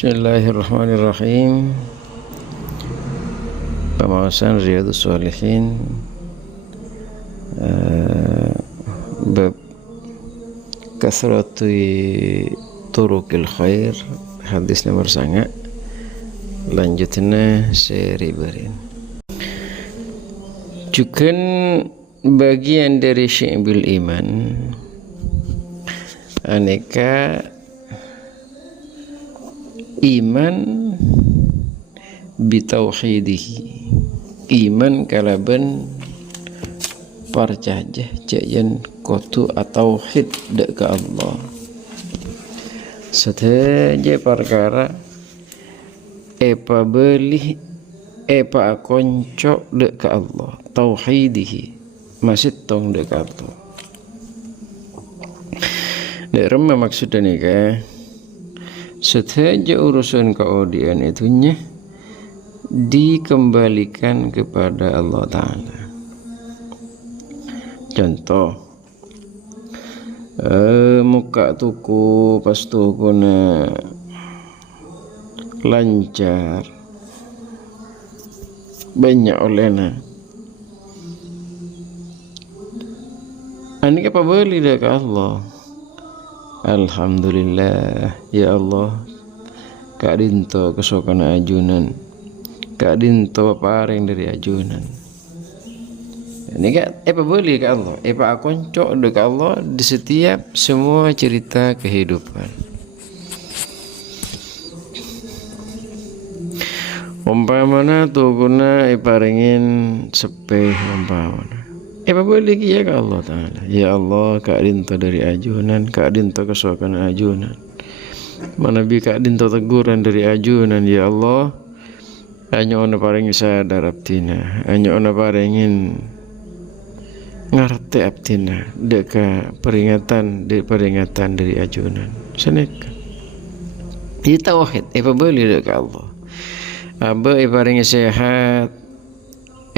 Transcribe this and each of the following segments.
Bismillahirrahmanirrahim. Pembahasan Riyadhus Shalihin, bab kasratu turuqil khair, hadis nomor sangat lanjutnya seri barin. Juga bagian dari syai'bil iman aneka iman bitauhidihi, iman kalaban parcajah jayan kotu atau hid dek ke Allah sateja perkara epa belih epa konco dek ke Allah tauhidihi masih tong dek ke Allah dek remah maksudnya nih kah sateja urusan keodian itunya dikembalikan kepada Allah Ta'ala. Contoh muka tuku pas tukuna lancar banyak olehna ani apa beli dah ke Allah. Alhamdulillah ya Allah kak dinto kesokana ajunan kak dinto paring dari ajunan ini kak apa boleh ke Allah apa akoncok ke Allah di setiap semua cerita kehidupan. Umpamana tuh guna paringin sepeh umpamana apa boleh ya ke Allah Ta'ala ya Allah kak dinto dari ajunan kak dinto kesokan ajunan mana bi kak dinto teguran dari ajunan ya Allah hanya ona paring sadar abtina hanya ona paringin ngerti abtina deka peringatan dari ajunan senek kita wahid apa boleh deka Allah aba paringin sehat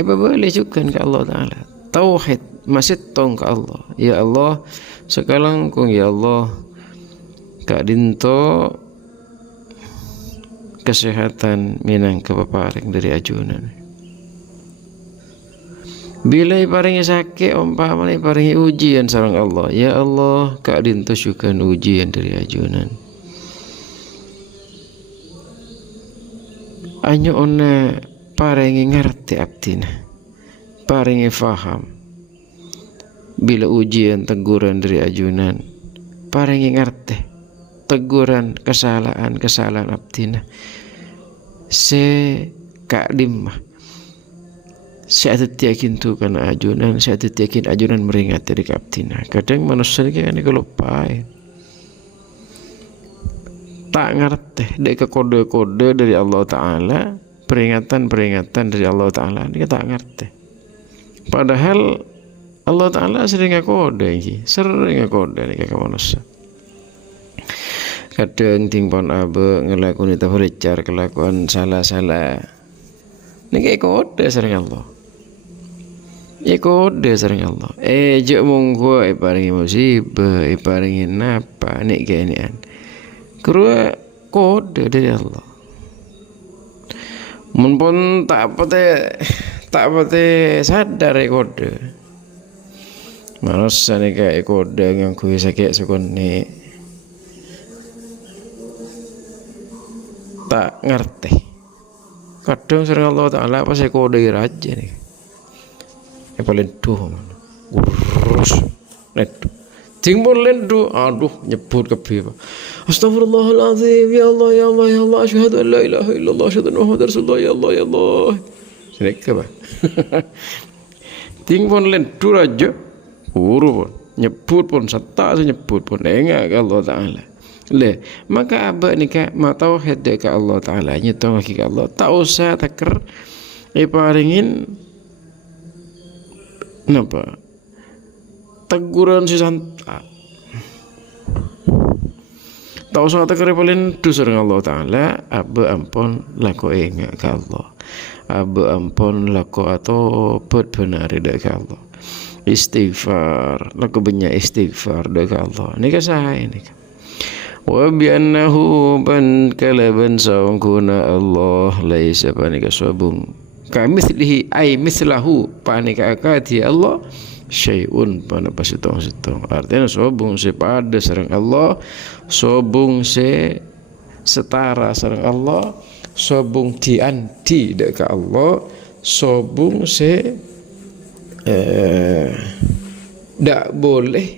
apa boleh juga ke Allah Ta'ala tauhid masih tong ke Allah ya Allah sekarang kung ya Allah kak dinto kesehatan minang kepaparing dari ajunan bila iparingi sakit umpamanya iparingi ujian sareng Allah ya Allah kak dinto syukan ujian dari ajunan anyo ona paringi ngerti abdina paringi faham bila ujian teguran dari ajunan paringi ngerti teguran kesalahan abdina se kadimah saya yakin tu kana ajunan saya yakin ajunan meringat dari abdina kadang manusia kan kelupain tak ngerti dek kode-kode dari Allah Ta'ala peringatan dari Allah Ta'ala dia tak ngerti padahal Allah Ta'ala sering ngakode nih ke manusia kadang tingpon abe ngelakoni tafricar kelakuan salah-salah ini kayak kode sering Allah ya kode sering Allah jek monggo paringi musibah paringi napa nek genian kedua kode dari Allah mun pun tak pate sadar kode manusia nih kayak kode yang kuwi sakit sukun nih tak ngerti kadang sering Allah Ta'ala apa saya kode raja nih paling duh urus nedu timbul lendu aduh nyebut kebiwa astagfirullahaladzim ya Allah ya Allah ya Allah asyhadu an la ilaha illallah asyhadu anna muhammadar rasulullah ya Allah ya Allah senek apa timbul lendu raja pun nyebut pun serta nyebut pun enggak ke Allah Ta'ala le maka abah nikah ma tauhid ke Allah Ta'ala nyetong ke Allah tak usah taker paringin napa teguran si santa tak usah taker paling dosa dengan Allah Ta'ala abah ampun laku enggak ke Allah abah ampun laku atau benar ke Allah istighfar laku banyak istighfar ke Allah nikah sah ini wa bi annahu ban kalaban saungkuna Allah laisa panika sobung kamitslihi ay mislahu panika akati Allah syai'un pana pasitong-sitong. Artinya sobung se pada sareng Allah, sobung se setara sareng Allah, sobung dianti dek Allah, sobung se dak boleh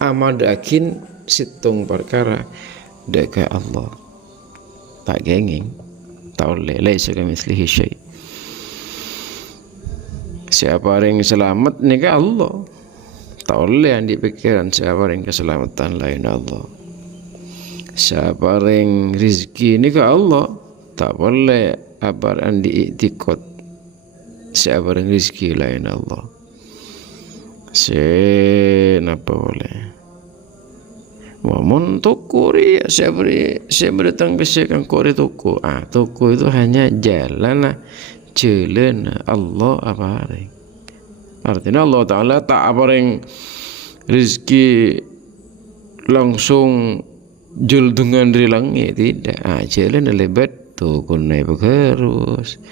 amadakin situng perkara dek Allah. Tak genging, tak oleh laisa kamitslihi syai'. Siapa yang selamat nika Allah. Tak oleh yang dipikiran siapa yang keselamatan lain Allah. Siapa yang rizki nika Allah. Tak boleh apa yang diiktikot siapa yang rizki lain Allah. Kenapa boleh? Wamun toko ria siapa datang ke siapa kori toko. Toko itu hanya jalan jalan Allah apa hari. Artinya Allah Ta'ala tak apa yang rizki langsung jul dengan dari langit, tidak. Jalan lebat tu kunai berkerus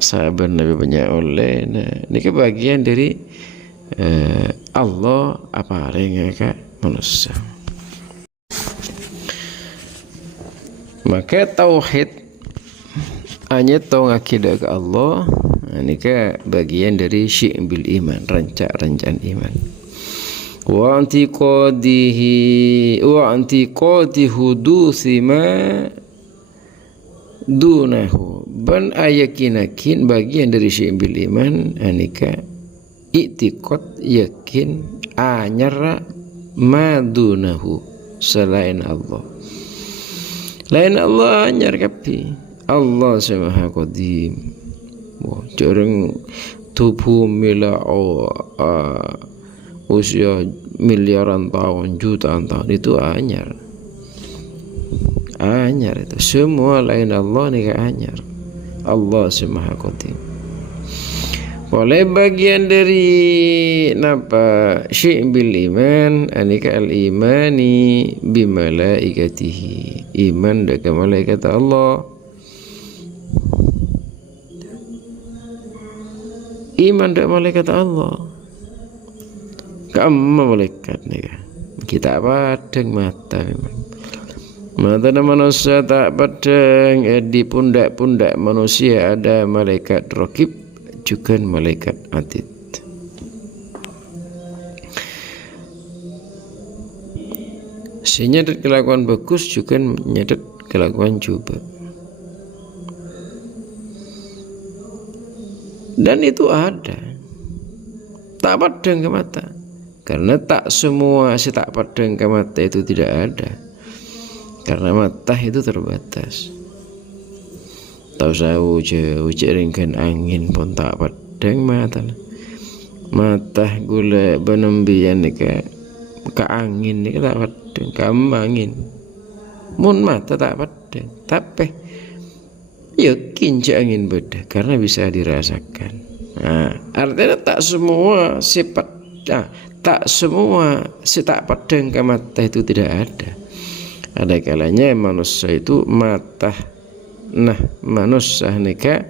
sabar nabi banyak oleh. Ini kebagian dari Allah apa hari yang manusia. Maka tauhid hanya tahu akidah ke Allah. Ini ke bagian dari syi'bil iman, rancak-rancaan iman. Wa antiqadi hudusi ma dunahu. Ban ayakinakin bagian dari syi'bil iman. Ini ke i'tiqad yakin anyara ma dunahu selain Allah. Lain Allah anyar kapi. Allah Maha Qadim. Jarang tubuh usia miliaran tahun, jutaan tahun itu anyar itu semua lain Allah ni anyar. Allah Maha Qadim. Oleh bagian dari napa syi'bil iman anika al imani bi malaikatihi, iman dengan malaikat Allah. Iman dengan malaikat Allah. Kamma malaikat ni kita padang mata memang. Mata manusia tak padang. Di pundak-pundak manusia ada malaikat raqib, juga malaikat atid. Senyadat kelakuan bagus juga menyadat kelakuan coba. Dan itu ada. Tak padang ke mata. Karena tak semua si tak padang ke mata itu tidak ada. Karena mata itu terbatas. Tahu saya ringkan angin pun tak padang mata. Mata gula benembian ni ke angin ni tak padang, ke angin. Mun mata tak padang, tapi yakin je angin beda karena bisa dirasakan. Artinya tak semua sifat, tak semua si tak padang ke mata itu tidak ada. Ada kalanya manusia itu mata. Nah manusia nika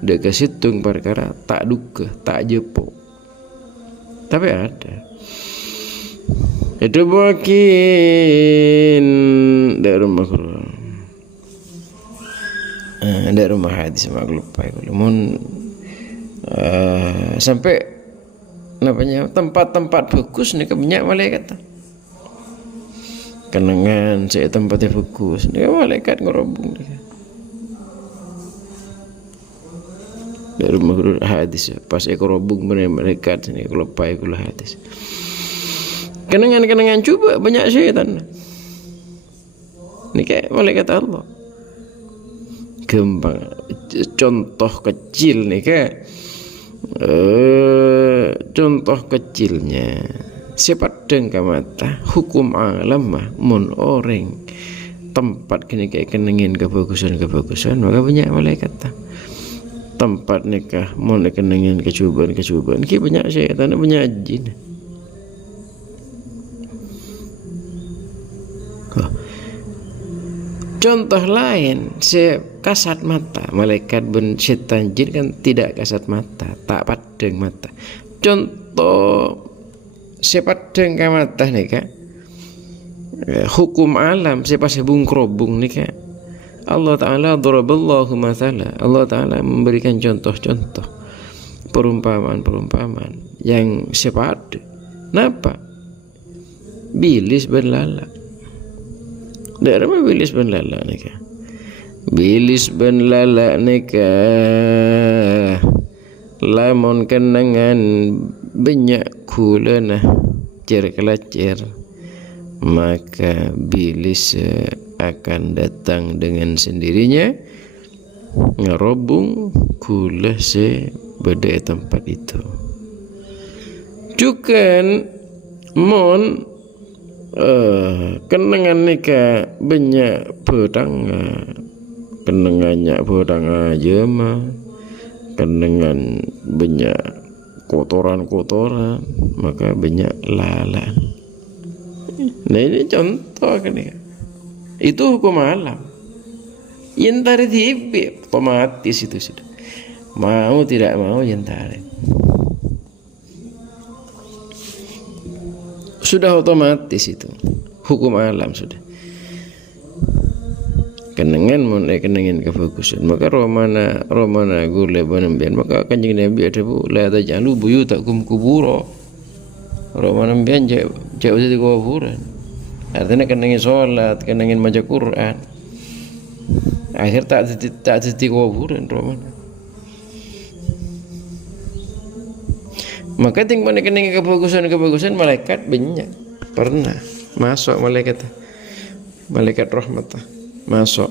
deka situng perkara tak duka, tak jepuk. Tapi ada. Itu mungkin dari rumah dari rumah hadis mak lupa sampai namanya tempat-tempat bagus nih banyak malaikat. Kenangan saya tempatnya bagus nih malaikat ngerobong nih. Dari rumah hadis pas ekorobong bener malaikat nih lupa ikut hadis. Kenangan-kenangan coba banyak syaitan. Ini kayak malaikat Allah. Gembang contoh kecil nih kayak contoh kecilnya sifat dengan mata hukum alam mah mun orang tempat kini kayak keningin kebagusan maka banyak malaikat tempat nikah mun keningin kecubaan ki banyak syaitan banyak jin. Contoh lain, kasat mata. Malaikat ben setan jin kan tidak kasat mata, tak padeng mata. Contoh sepadeng ka mata nih kak. Hukum alam sepasih bungkrobung nih kak. Allah Ta'ala daraballahu mathala. Allah Ta'ala memberikan contoh-contoh perumpamaan-perumpamaan yang sepadan. Napa? Bilis ben lala. Daerah mah bilis ben lala nikah. Bilis ben lala nikah. Lamun kenangan banyak kulana cer-kelacer, maka bilis akan datang dengan sendirinya ngerobung kula sebeda tempat itu. Cukan mon kenangan nikah banyak pedang, kenangannya pedang aja mah, kenangan banyak kotoran-kotoran, maka banyak lalan. Nah ini contoh kan ya. Itu hukum alam. Yang tarik tibi otomatis itu sudah. Mau tidak mau yang tarik. Sudah otomatis itu hukum alam sudah. Kenangan mun kenangan kefokusan, maka romana gule banembian, maka kanjeng Nabi ada bu la tajalu buyutakum kubura. Romana mbian jauh dari kuburan. Artinya kenangin sholat, kenangin baca Quran. Akhir tak jadi kuburan romana. Maka ting mana keningin kebagusan malaikat banyak pernah masuk malaikat rahmat masuk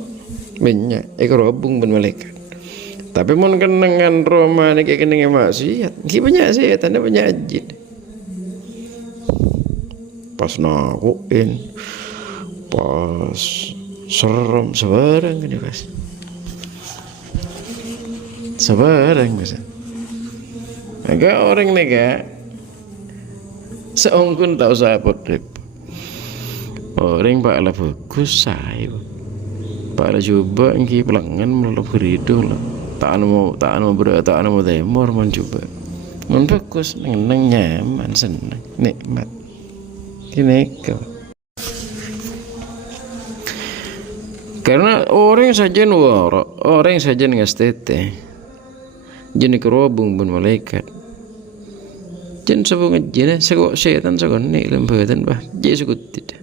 banyak robung ben malaikat. Tapi mun kenangan Roma ni kenangan maksiat, ki banyak setan ada banyak jin. Pas nakuin, pas serem sebarang kan pas. Sebarang bisa. Agak orang nega seongkun tak usah potret. Orang pak lah bagus saya. Pak lah coba ngki pelangan melalui berido lah. Tak mau demor man coba. Man bagus neng nyaman senang nikmat. Kini kau. Karena orang saja ngastete. Jadi kerobong pun malaikat. Jen sabung jene segok setan segok ni lembatan bah je sekut tidak.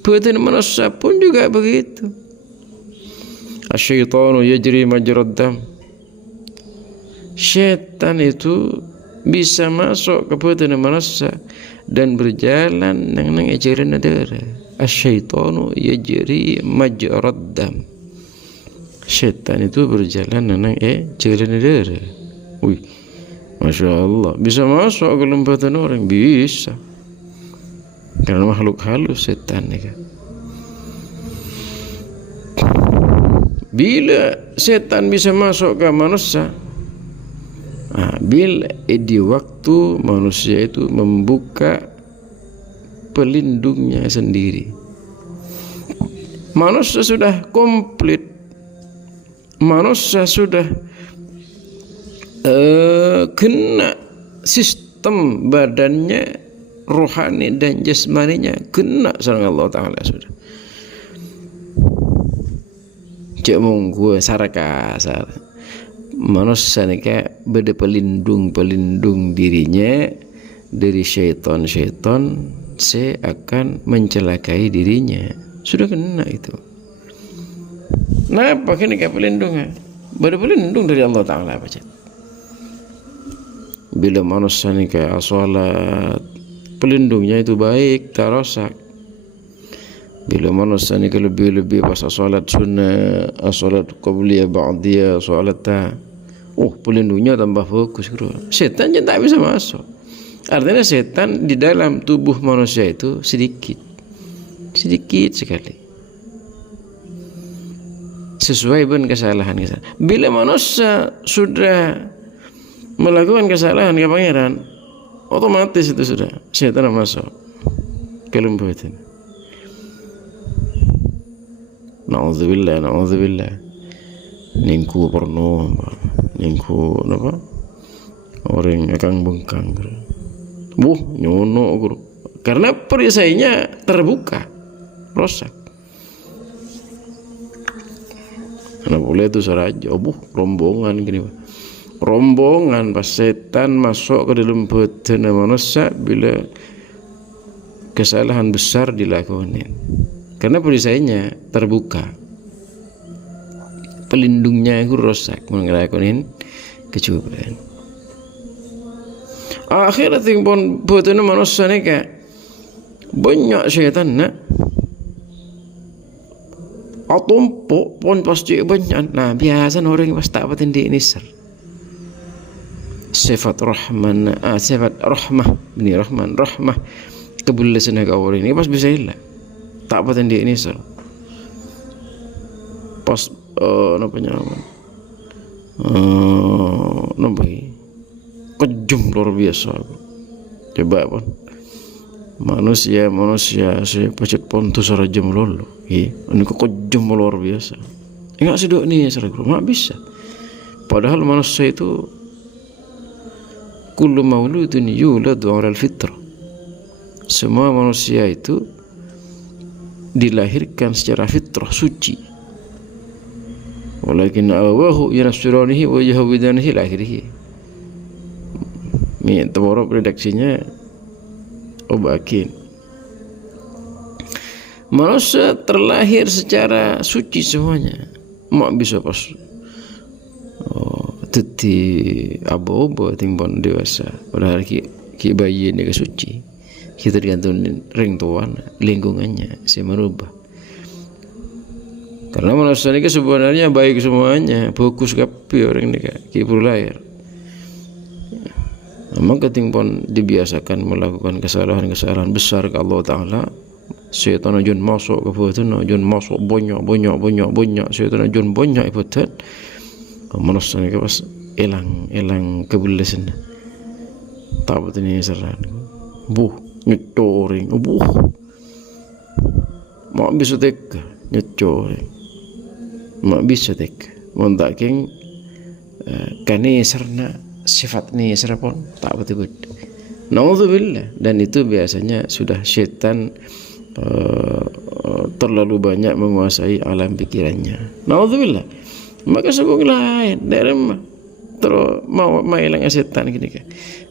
Badan manusia pun juga begitu. Asyaitanu yajri majrad dam. Setan itu bisa masuk ke badan manusia dan berjalan nang ejaran darah. Asyaitanu yajri majrad dam. Setan itu berjalan nang ejaran darah. Wih, Masya Allah, bisa masuk ke lembatan orang, bisa. Karena makhluk halus setan kan. Bila setan bisa masuk ke manusia, bila di waktu manusia itu membuka pelindungnya sendiri, manusia sudah komplit, manusia sudah kena sistem badannya, rohani dan jasmaninya kena sareng Allah Ta'ala sudah. Cek monggo sarakasar manusia ni kayak beda pelindung dirinya dari syaitan akan mencelakai dirinya. Sudah kena itu. Kenapa kena kayak pelindungnya? Beda pelindung dari Allah Ta'ala baca. Bila manusia ni kayak salat, pelindungnya itu baik, tak rosak. Bila manusia ni lebih pas salat sunnah, salat qabliyah, ba'diyah, salat ta, pelindungnya tambah fokus. Setan je tak bisa masuk. Artinya setan di dalam tubuh manusia itu sedikit sekali. Sesuai dengan kesalahan. Bila manusia sudah melakukan kesalahan ke pangeran, otomatis itu sudah setan masuk ke lembatan. Naudzubillah, naudzubillah. Ningku porno, ningku apa? Orang akan bengkang. Nyono guru. Karena perisainya terbuka, rusak. Karena boleh itu saraja, rombongan gini. Rombongan pas setan masuk ke dalam badan manusia bila kesalahan besar dilakukan. Karena perisainya terbuka, pelindungnya itu rusak mengelakukan kecobaan. Akhirnya tingpon badan manusia ni kan banyak setan nak. Tumpuk pun pasti banyak. Nah biasa orang pas tak patin di nisar. Sifat rahman, sifat rahmah, ini rahmah kebulasan agak orang ini pas bisa hilang. Tak patin di nisar. Pas namanya nampai kejam luar biasa. Coba pun manusia saya pacet pon tu sarajam lolo. Ini kok kejam luar biasa. Enggak sedok ni sarang mak bisa. Padahal manusia itu kullu mauludun yuladu 'alal fitrah. Semua manusia itu dilahirkan secara fitrah suci. Walakin awahu yansuranihi wa yahwidanihi lahirihi. Ini tawarab redaksinya Obakin. Manusia terlahir secara suci semuanya. Mak bisa pas teti abo-abo timbang dewasa. Padahal ki bayi ni ke suci. Kita tergantung ring tuan lingkungannya si merubah. Karena manusia ni sebenarnya baik semuanya, bagus kapi orang ni ki perlu lahir. Maka timbang dibiasakan melakukan kesalahan-kesalahan besar ke Allah Taala. Syaitan ajon masuk ke badan, ajon masuk banyak. Syaitan ajon banyak ibadat. Manusia ni pas elang kebulasan. Tak betul ni seran. Nyecoring, mak bisa tek nyecoring. Mak bisa tek. Montaking kani serna sifat ni serapon tak betul. Naudzubillah. Dan itu biasanya sudah syaitan terlalu banyak menguasai alam pikirannya. Naudzubillah. Maka sebung lain dari terus mau hilang setan gini kan.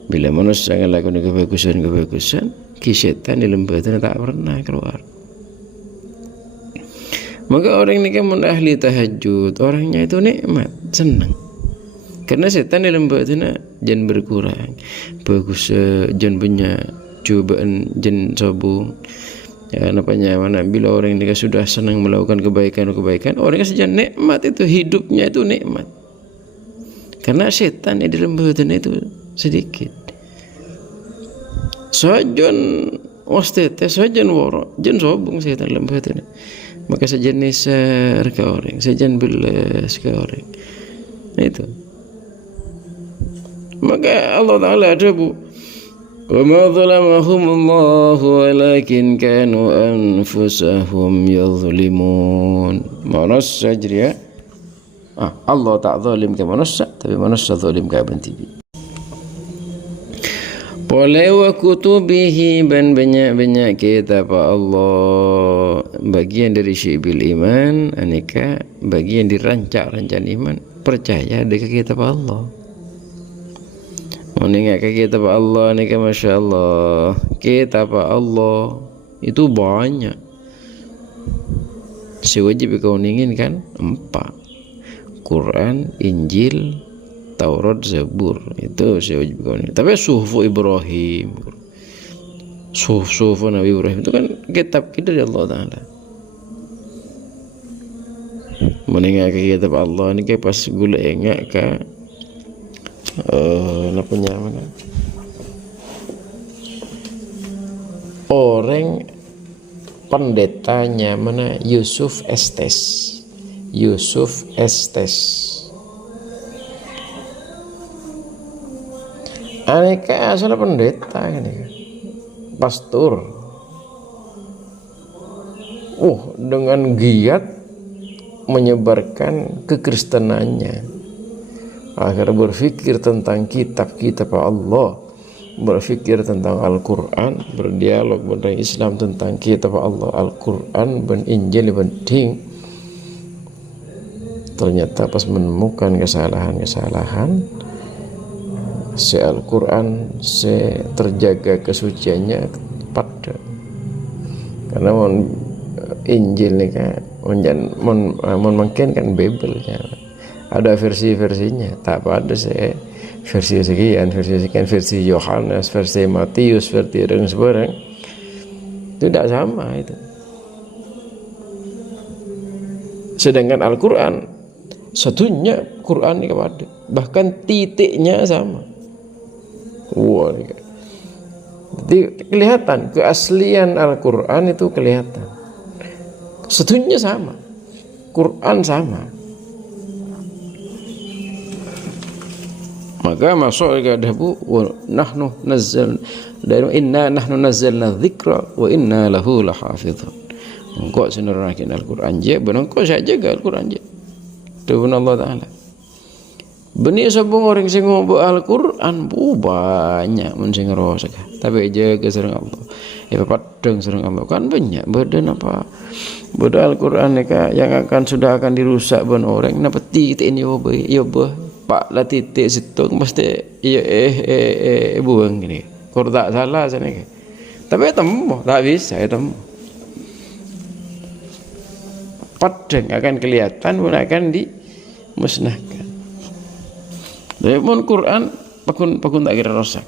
Bila manusia melakukan kebagusan, ki setan dalam badan tak pernah keluar. Maka orang ini kan ahli tahajud, orangnya itu nikmat, senang. Karena setan dalam badan jangan berkurang. Bagus jangan punya cobaan jangan sabung. Ya, mana bila orang ini sudah senang melakukan kebaikan, orang saja nikmat itu hidupnya itu nikmat. Karena setan di dalam badan itu sedikit. Sajan ostete, sajan woro, jen sobung setan dalam badan. Maka sejenis ke orang, sejan belas ke orang. Itu. Maka Allah Taala ada وَمَا ظَلَمَهُمُ اللَّهُ وَلَكِنْ كَانُوا أَنفُسَهُمْ يَظْلِمُونَ. Manusia jadi Allah tak zalim ke manusia, tapi manusia zalim ke abang-tibi. Boleh wa kutubihi dan banyak-banyak kitab Allah. Bagian dari syibil iman, aneka bagian dirancang iman, percaya dengan kitab Allah. Mengingat kitab Allah ni kan Masya Allah. Kitab Allah itu banyak. Sewajib kau ingin kan 4. Quran, Injil, Taurat, Zabur. Itu sewajib kau ingin. Tapi Suhuf Ibrahim, Suhuf Nabi Ibrahim itu kan kitab kita dari Allah Ta'ala. Mengingat kitab Allah ni kan pas gula ingat kan punya mana orang pendetanya mana Yusuf Estes aneka asal pendeta ini pastor dengan giat menyebarkan kekristenannya. Akhirnya berpikir tentang kitab-kitab Allah, berpikir tentang Al-Quran, berdialog tentang Islam, tentang kitab Allah, Al-Quran dan Injil penting. Ternyata pas menemukan kesalahan-kesalahan, si Al-Quran terjaga kesuciannya pada. Karena Injil nih kan mungkin kan Bible kan. Ada versi-versinya, tak ada versi sekian, versi Yohanes, versi Matius, versi dan sebagainya. Itu tidak sama itu. Sedangkan Al-Quran satunya Quran ini kepada, bahkan titiknya sama. Wah, jadi kelihatan keaslian Al-Quran itu kelihatan. Satunya sama, Quran sama. Maka masuk ke dahabu nahnu nazzalna dzikra wa inna lahu lahafizun. Engkau senerakin Al-Quran je, benar engkau saya jaga Al-Quran je. Tuhan Allah Ta'ala. Benih sabung orang sing ngomong Al-Quran banyak mun sing ngerosak. Tapi jaga serang Allah. Ya padang serang Allah kan banyak. Badan apa? Badan Al-Quran yang sudah akan dirusak ban orang. Napa titik ini yoba pak lah titik situ pasti buang gini. Kalau tak salah sana. Tapi temu tak bisa temu. Padang akan kelihatan pun akan dimusnahkan. Dari pun Quran pakun tak kira rosak.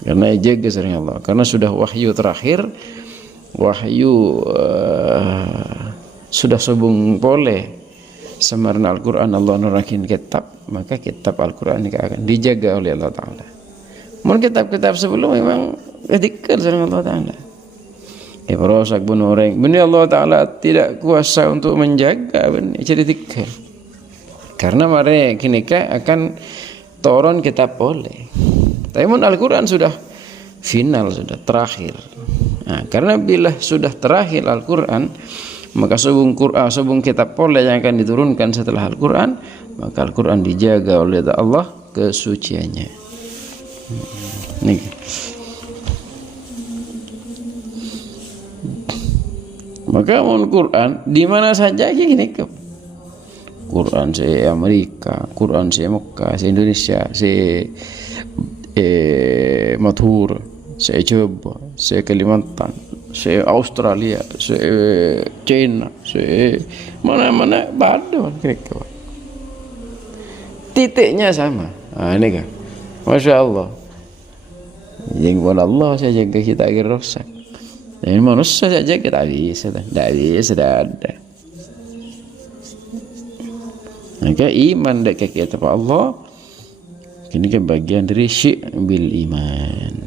Karena jaga sering Allah. Karena sudah wahyu terakhir, wahyu sudah sobung boleh semaran Al-Quran Allah nurakin kitab, maka kitab Al-Quran ini akan dijaga oleh Allah Ta'ala. Mungkin kitab-kitab sebelum memang dikir sering Allah Ta'ala. Rosak pun orang. Benar Allah Ta'ala tidak kuasa untuk menjaga. Jadi dikir. Karena mereka kini akan turun kitab boleh. Tapi Al-Quran sudah final, sudah terakhir. Nah, karena bila sudah terakhir Al-Quran, maka sebelum kitab boleh yang akan diturunkan setelah Al-Quran, maka Al-Quran dijaga oleh Allah kesuciannya. Nih. Maka Quran di mana saja gini ke. Quran se Amerika, Quran se Mekah, se Indonesia, se Madhur, se Jawa, se Kalimantan, se Australia, se China, se mana-mana ada mereka. Titiknya sama. Ah ini kan. Masya Allah. Yang buat Allah saja kita akan rosak. Dan manusia saja kita bisa, tidak bisa, tidak ada. Maka iman dekat kita Allah ini kan bagian dari syi'bil iman.